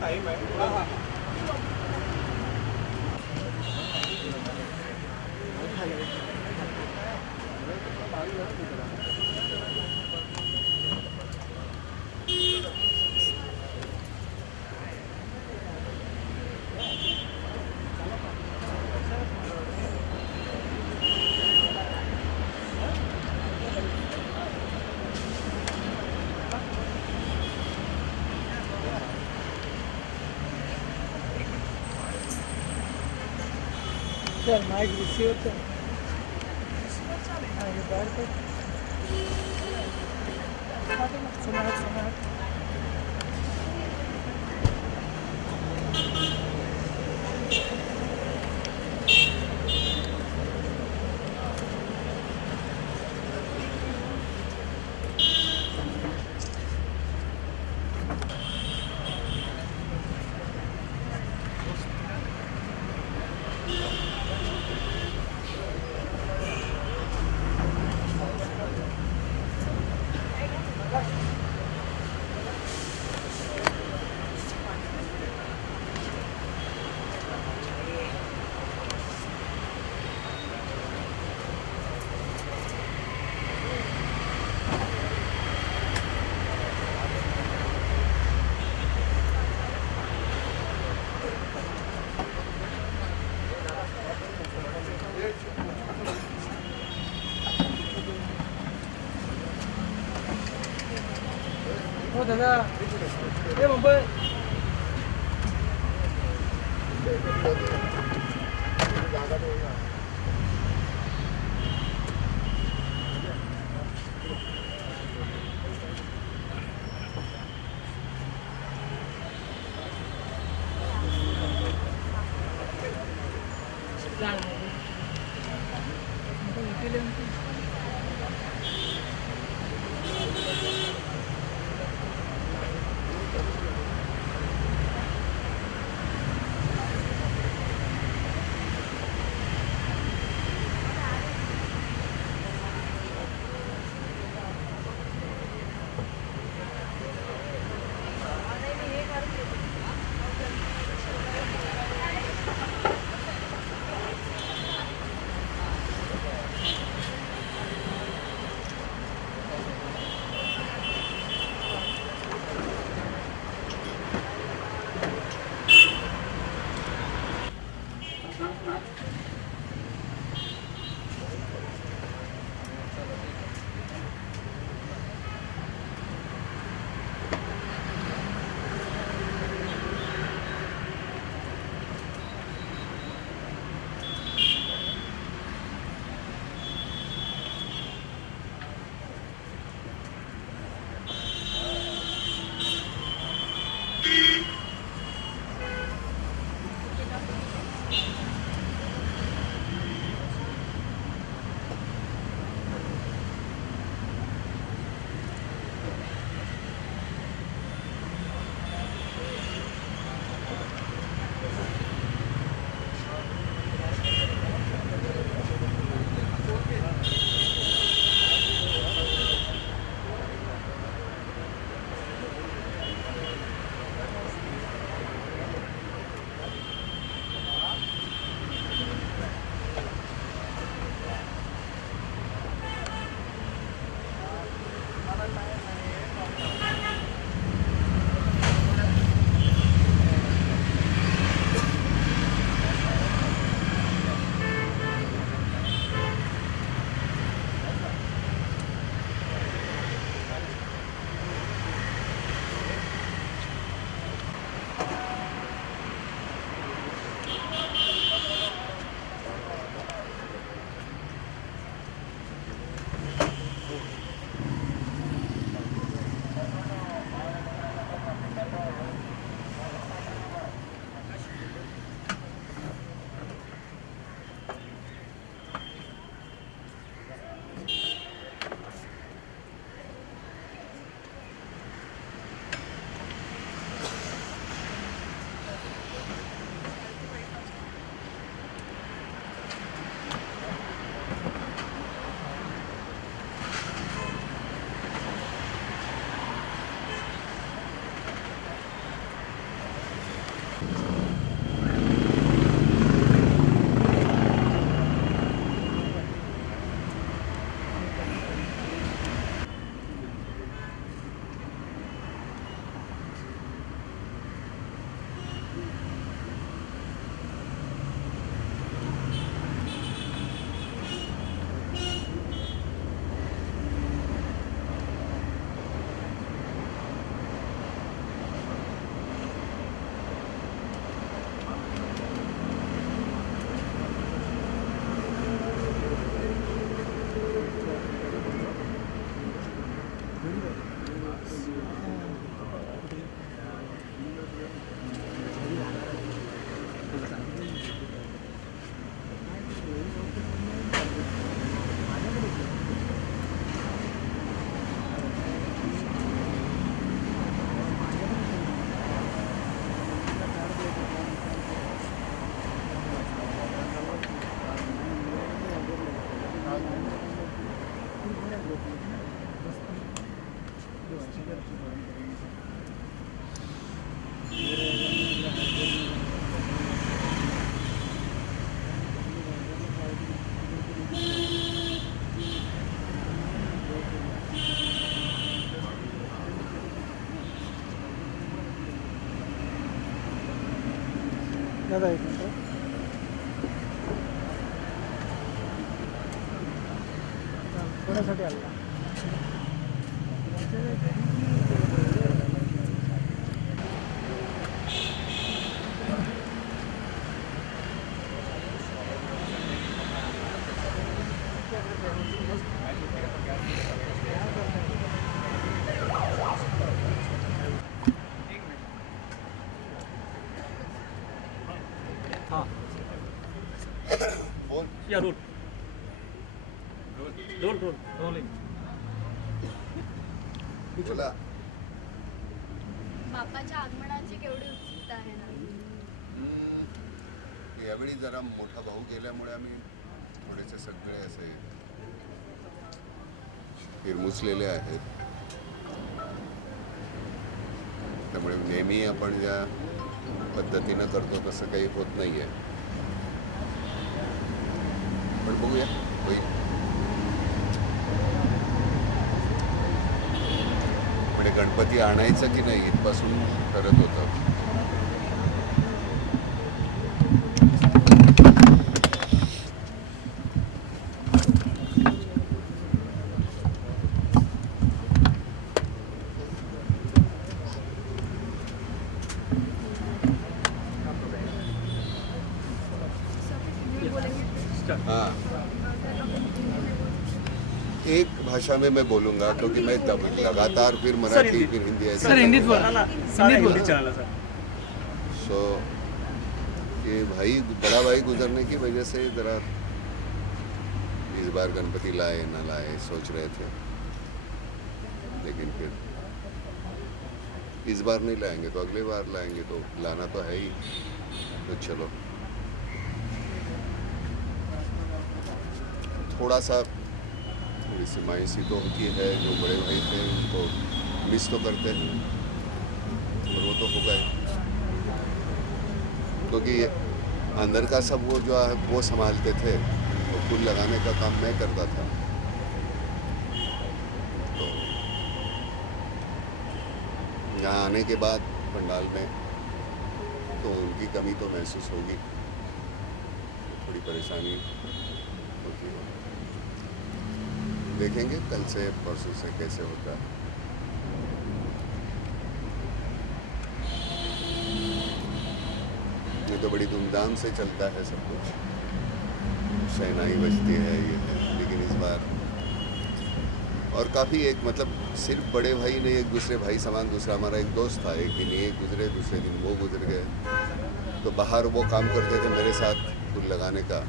Time आहे चल mic receiver चल हाँ ये बाहर कर समाज हो दादा ये मुंबई दादा एक मिनिट कोणासाठी आला हाँ बोल या रोल रोल रोल रोलिंग बोला. बाप्पाच्या आगमनाची केवढी उत्सुकता आहे ना. यावेळी जरा मोठा भाऊ गेल्यामुळे आम्ही थोडेसे सगळे असे हिरमुसलेले आहेत. त्यामुळे नेहमी आपण ज्या पद्धतीनं करतो तसं काही होत नाही आहे. पण बघूया होईल. म्हणजे गणपती आणायचं की नाही इथपासून ठरत होतं. हाँ, एक भाषा में मैं बोलूँगा क्योंकि मैं तब लगातार फिर मराठी फिर हिंदी ऐसे सर हिंदीत बोला हिंदीत चला सर. सो ये भाई बड़ा भाई गुजरने की वजह से ज़रा इस बार गणपति लाए ना लाए सोच रहे थे, लेकिन फिर इस बार नहीं लाएंगे तो अगले बार लाएंगे. तो लाना तो है ही. तो चलो थोड़ा सा थोड़ी सी मायूसी तो होती है. जो बड़े भाई थे उनको मिस तो करते हैं, और वो तो हो गए. क्योंकि अंदर का सब वो जो है वो संभालते थे, तो फूल लगाने का काम मैं करता था. तो यहाँ आने के बाद पंडाल में तो उनकी कमी तो महसूस होगी, थोड़ी परेशानी होती है. देखेंगे कल से परसों से कैसे होता है. ये तो बड़ी धूमधाम से चलता है सब कुछ. शहनाई बजती है ये है. लेकिन इस बार और काफ़ी एक मतलब सिर्फ बड़े भाई नहीं, एक दूसरे भाई समान. दूसरा हमारा एक दोस्त था, एक दिन ये गुजरे, दूसरे दिन वो गुजर गए. तो बाहर वो काम करते थे मेरे साथ फूल लगाने का.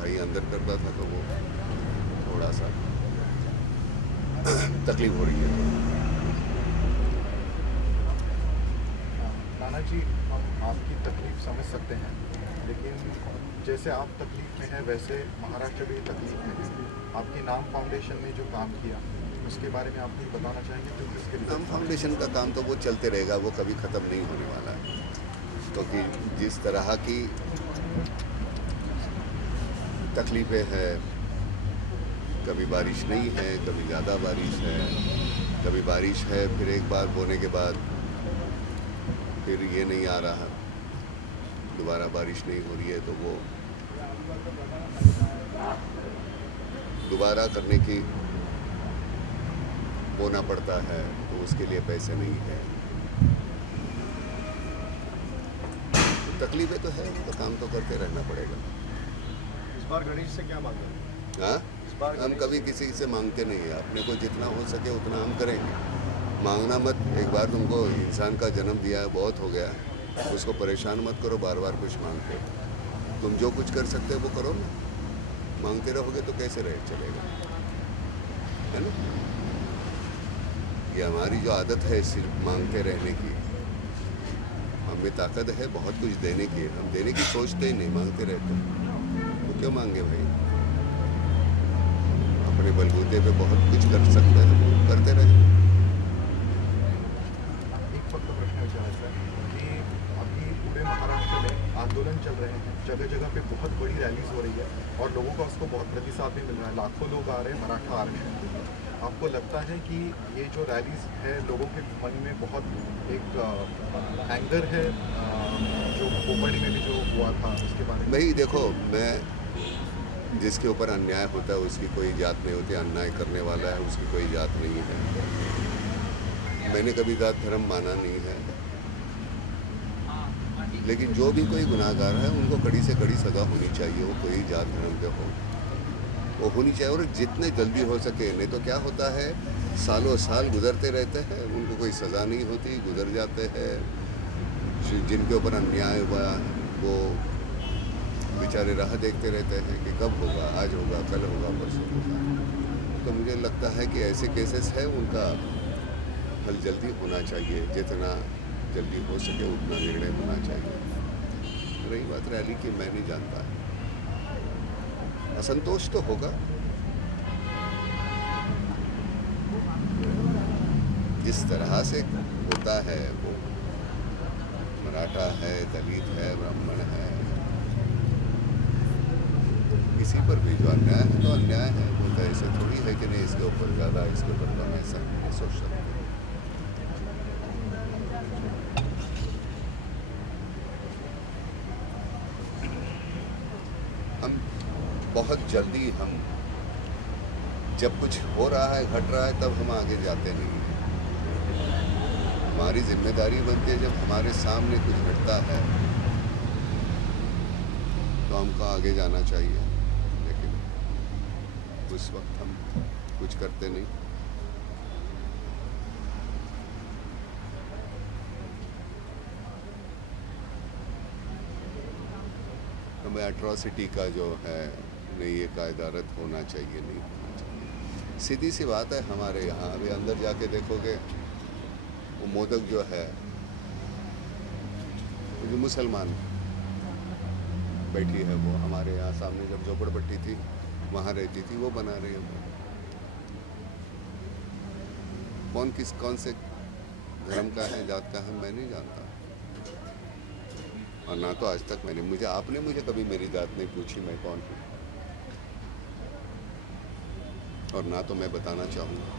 भाई अंदर करता था तो वो थोड़ा सा तकलीफ हो रही है. नाना जी, हम आपकी तकलीफ समझ सकते हैं, लेकिन जैसे आप तकलीफ में हैं वैसे महाराष्ट्र भी तकलीफ में है. आपकी नाम फाउंडेशन ने जो काम किया उसके बारे में आप कुछ बताना चाहेंगे? क्योंकि उसके नाम फाउंडेशन का काम तो वो चलते रहेगा, वो कभी ख़त्म नहीं होने वाला है. क्योंकि जिस तरह की तकलीफ़ें हैं, कभी बारिश नहीं है, कभी ज़्यादा बारिश है, कभी बारिश है फिर एक बार बोने के बाद फिर ये नहीं आ रहा, दोबारा बारिश नहीं हो रही है, तो वो दोबारा करने की बोना पड़ता है, तो उसके लिए पैसे नहीं है. तकलीफें तो है, तो काम तो करते रहना पड़ेगा. इस बार गणेश से क्या मांगे? हाँ, हम कभी किसी से मांगते नहीं है. अपने को जितना हो सके उतना हम करेंगे. मांगना मत. एक बार तुमको इंसान का जन्म दिया है, बहुत हो गया, उसको परेशान मत करो बार बार कुछ मांगते. तुम जो कुछ कर सकते हो वो करो ना. मांगते रहोगे तो कैसे रहे चलेगा, है ना. ये हमारी जो आदत है सिर्फ मांगते रहने की. हमें ताकत है बहुत कुछ देने की, हम देने की सोचते ही नहीं, मांगते रहते. तो क्यों मांगे भाई. अपने बलबूते पे बहुत कुछ कर सकते हैं, वो करते रहे. एक फक्त प्रश्न विचारायचा आहे की अभी पूरे महाराष्ट्र में आंदोलन चल रहे हैं, जगह जगह पे बहुत बड़ी रैलीज हो रही है और लोगों का उसको बहुत प्रतिसाद भी मिल रहा है. लाखों लोग आ रहे हैं मराठा आरक्षण. आपको लगता है कि ये जो रैलीज है लोगों के मन में बहुत एक एंगर है जो कोपरनी में भी जो हुआ था उसके बारे में? भाई देखो, मैं जिसके ऊपर अन्याय होता है उसकी कोई जात नहीं होती, अन्याय करने वाला है उसकी कोई जात नहीं है। मैंने कभी जात धर्म माना नहीं है, लेकिन जो भी कोई गुनाहगार है उनको कड़ी से कड़ी सज़ा होनी चाहिए, वो कोई जात धर्म के हो, वो होनी चाहिए, और जितने जल्दी हो सके। नहीं तो क्या होता है, सालों साल गुजरते रहते हैं, उनको कोई सज़ा नहीं होती, गुजर जाते हैं। जिनके ऊपर अन्याय हुआ वो बेचारे राह देखते रहते हैं कि कब होगा, आज होगा, कल होगा, परसों होगा। तो मुझे लगता है कि ऐसे केसेस है उनका हल जल्दी होना चाहिए, जितना जल्दी हो सके उतना निर्णय होना चाहिए। रही बात रैली की, मैं नहीं जानता, असंतोष तो होगा। जिस तरह से होता है वो, मराठा है, दलित है, ब्राह्मण है, किसी पर भी जो अन्याय है तो अन्याय है। वो तो ऐसे थोड़ी है कि नहीं इसके ऊपर ज़्यादा, इसके ऊपर कम, ऐसा नहीं सोच सकते। हम बहुत जल्दी, हम जब कुछ हो रहा है, घट रहा है, तब हम आगे जाते नहीं हैं। हमारी जिम्मेदारी बनती है जब हमारे सामने कुछ घटता है तो हमको आगे जाना चाहिए, लेकिन उस वक्त हम कुछ करते नहीं। हमें एट्रॉसिटी का जो है नहीं, ये कायदारत होना चाहिए, नहीं होना चाहिए। सीधी सी बात है, हमारे यहाँ अभी अंदर जाके देखोगे वो मोदक जो है, जो मुसलमान बैठी है वो हमारे यहाँ सामने जब झोपड़पट्टी थी वहाँ रहती थी, वो बना रही है वो। कौन से धर्म का है, जात का है, मैं नहीं जानता, और ना तो आज तक आपने मुझे कभी मेरी जात नहीं पूछी, मैं कौन हूँ, और ना तो मैं बताना चाहूँगा।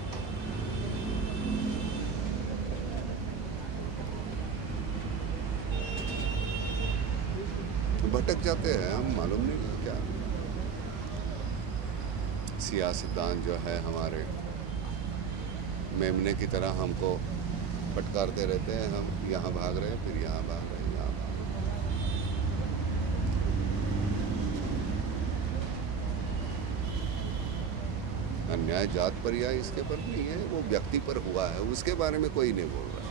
भटक जाते हैं हम, मालूम नहीं क्या सियासतदान जो है हमारे मेमने की तरह हमको फटकारते रहते हैं। हम यहाँ भाग रहे हैं, फिर यहाँ भाग रहे हैं, यहाँ भाग रहे हैं। अन्याय जात पर या इसके पर नहीं है, वो व्यक्ति पर हुआ है, उसके बारे में कोई नहीं बोल रहा,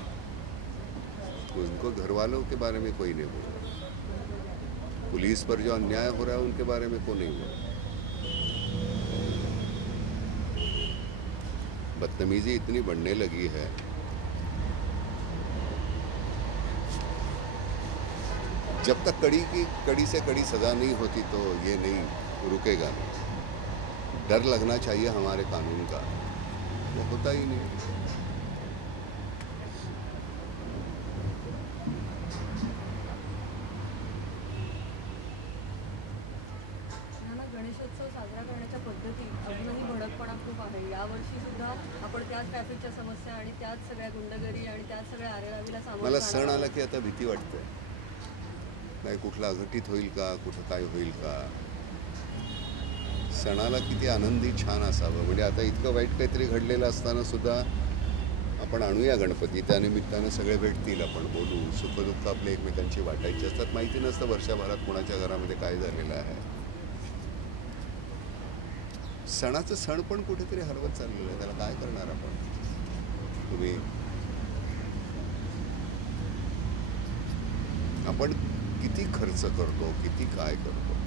उनको घर वालों के बारे में कोई नहीं बोल रहा। पुलिस पर जो अन्याय हो रहा है उनके बारे में कोई नहीं बोल रहा। बदतमीजी इतनी बढ़ने लगी है, जब तक कड़ी से कड़ी सज़ा नहीं होती तो ये नहीं रुकेगा नहीं। डर लगना चाहिए हमारे कानून का, वो होता ही नहीं। गणेशोत्सव साजरा करण्याच्या पद्धती अजूनही भडकपणा खूप आहे. यावर्षी सुद्धा आपण त्याच ट्रॅफिकच्या समस्या आणि त्याच सगळ्या गुंडगिरी आणि त्याच सगळ्या आरेरावीला सामोरं मला जाणं सण आला लागलं. की आता भीती वाटते, काय कुठला अघटित होईल का, कुठं काय होईल का. सणाला किती आनंदी छान असावं, म्हणजे आता इतकं वाईट काहीतरी घडलेलं असताना सुद्धा आपण आणूया गणपती, त्यानिमित्तानं सगळे भेटतील, आपण बोलू, सुखदुःख आपले एकमेकांची वाटायची असतात. माहिती नसतं वर्षभरात कोणाच्या घरामध्ये काय झालेलं आहे. सणाचं सण पण कुठेतरी हरवत चाललेलं आहे, त्याला काय करणार आपण. तुम्ही आपण किती खर्च करतो, किती काय करतो,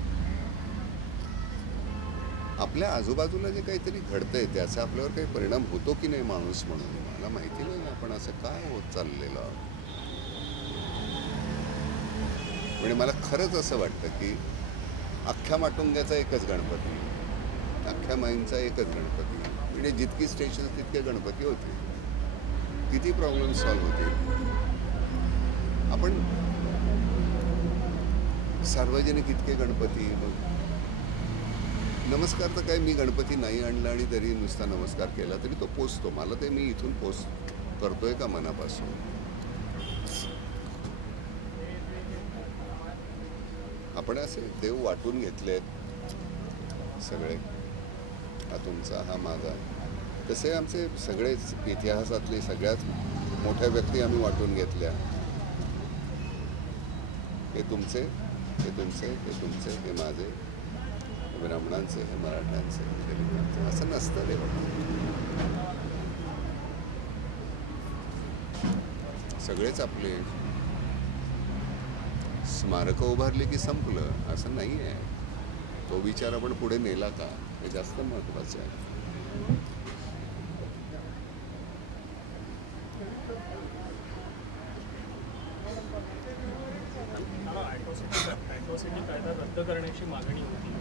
आपल्या आजूबाजूला जे काहीतरी घडतंय त्याचा आपल्यावर काही परिणाम होतो की नाही माणूस म्हणून मला माहिती नाही. आपण असं काय होत चाललेलं, म्हणजे मला खरंच असं वाटतं की अख्ख्या माटुंग्याचा एकच गणपती, अख्ख्या माईंचा एकच गणपती, म्हणजे जितकी स्टेशन तितके गणपती होते, किती प्रॉब्लेम सॉल्व्ह होते. आपण सार्वजनिक इतके गणपती, नमस्कार तर काय, मी गणपती नाही आणला आणि तरी नुसता नमस्कार केला तरी तो पोचतो. मला ते मी इथून करतोय का मनापासून. आपण असे देव वाटून घेतलेत सगळे, हा तुमचा हा माझा. तसे आमचे सगळेच इतिहासातले सगळ्यात मोठ्या व्यक्ती आम्ही वाटून घेतल्या. हे तुमचे, हे तुमचे, हे तुमचे, हे माझे, हे ब्राह्मणांचे, हे मराठ्यांचे, हे दलितांचे. असं नसतं रे बाबा. सगळेच आपले. स्मारकं उभारली की संपलं असं नाही आहे. तो विचार आपण पुढे नेला का हे जास्त महत्त्वाचं आहे. ॲट्रॉसिटी कायदा रद्द करण्याची मागणी होती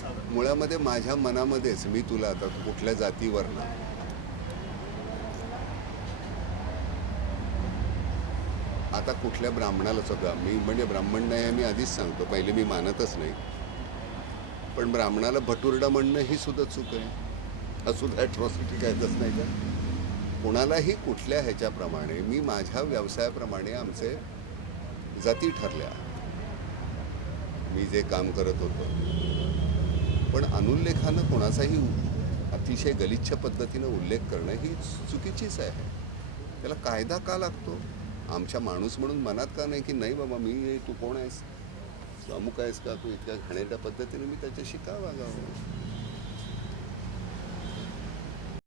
साधारण. मुळामध्ये माझ्या मनामध्येच, मी तुला आता कुठल्या जातीवर ना, आता कुठल्या ब्राह्मणाला सुद्धा मी, म्हणजे ब्राह्मण नाही आहे मी आधीच सांगतो, पहिले मी मानतच नाही, पण ब्राह्मणाला भटुरडा म्हणणं ही सुद्धा चूक आहे. हा सुद्धा ॲट्रॉसिटी कायदाच नाही का. कुणालाही कुठल्या ह्याच्याप्रमाणे, मी माझ्या व्यवसायाप्रमाणे आमचे जाती ठरल्या, मी जे काम करत होतो. पण अनुल्लेखानं कोणाचाही अतिशय गलिच्छ पद्धतीनं उल्लेख करणं ही चुकीचीच आहे. त्याला कायदा का लागतो. आमच्या माणूस म्हणून मनात का नाही की नाही बाबा मी, तू कोण आहेस, तू अमुक आहेस का, तू इतक्या घाणेरड्या पद्धतीने मी त्याच्याशी का वागावं.